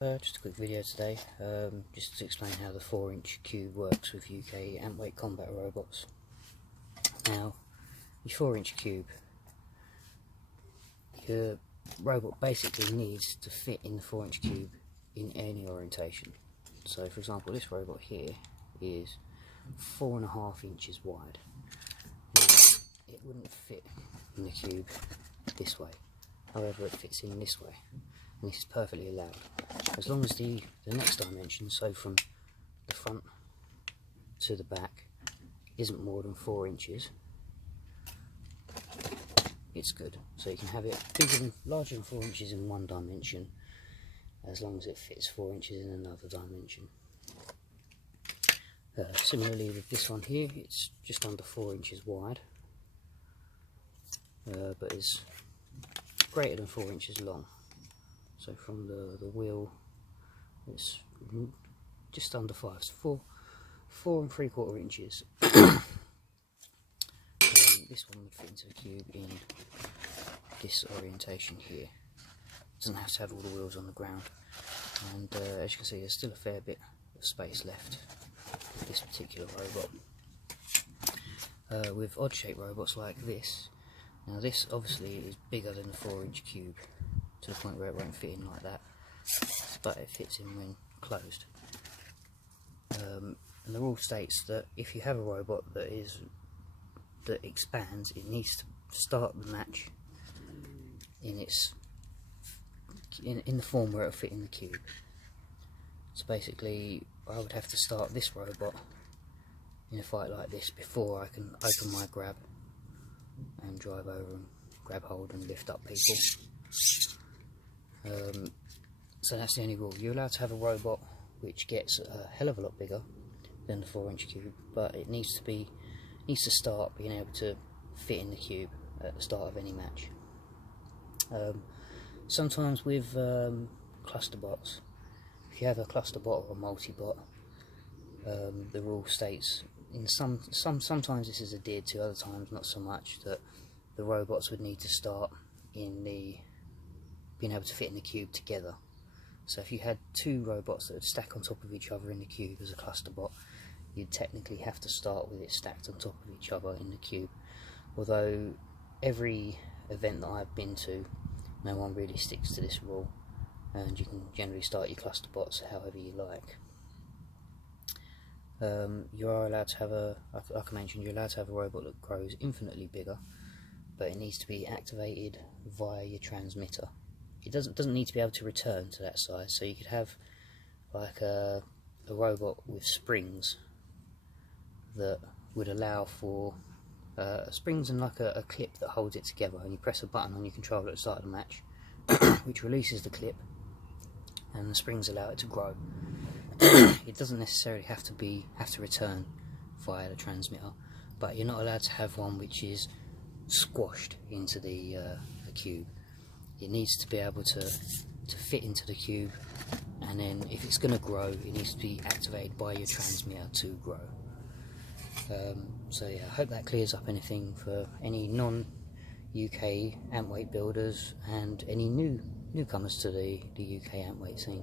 Just a quick video today, just to explain how the 4-inch cube works with UK antweight combat robots. Now, your 4-inch cube, your robot basically needs to fit in the 4-inch cube in any orientation. So, for example, this robot here is 4.5 inches wide. Now, it wouldn't fit in the cube this way, however it fits in this way, and this is perfectly allowed as long as the next dimension, so from the front to the back, isn't more than 4 inches. It's good. So you can have it larger than 4 inches in one dimension, as long as it fits 4 inches in another dimension. Similarly with this one here, it's just under 4 inches wide, but is greater than 4 inches long. So from the wheel, it's just under 5, so 4 3/4 inches. This one would fit into the cube in this orientation here. It doesn't have to have all the wheels on the ground, and as you can see, there's still a fair bit of space left with this particular robot. With odd shaped robots like this, now this obviously is bigger than the 4-inch cube, to the point where it won't fit in like that, but it fits in when closed. And the rule states that if you have a robot that expands, it needs to start the match in the form where it'll fit in the cube. So basically, I would have to start this robot in a fight like this before I can open my grab and drive over and grab hold and lift up people. So that's the only rule. You're allowed to have a robot which gets a hell of a lot bigger than the 4-inch cube, but it needs to start being able to fit in the cube at the start of any match. Sometimes with cluster bots, if you have a cluster bot or a multi-bot, the rule states sometimes this is adhered to, other times not so much, that the robots would need to start in being able to fit in the cube together. So if you had two robots that would stack on top of each other in the cube as a cluster bot, you'd technically have to start with it stacked on top of each other in the cube. Although every event that I've been to, no one really sticks to this rule, and you can generally start your cluster bots however you like. You are allowed to have like I mentioned, you're allowed to have a robot that grows infinitely bigger, but it needs to be activated via your transmitter. It doesn't need to be able to return to that size, so you could have like a robot with springs that would allow for springs and like a clip that holds it together, and you press a button on your controller at the start of the match which releases the clip, and the springs allow it to grow. It doesn't necessarily have to return via the transmitter, but you're not allowed to have one which is squashed into the cube. It needs to be able to fit into the cube, and then if it's going to grow, it needs to be activated by your transmitter to grow. So yeah, I hope that clears up anything for any non-UK antweight builders and any newcomers to the UK antweight scene.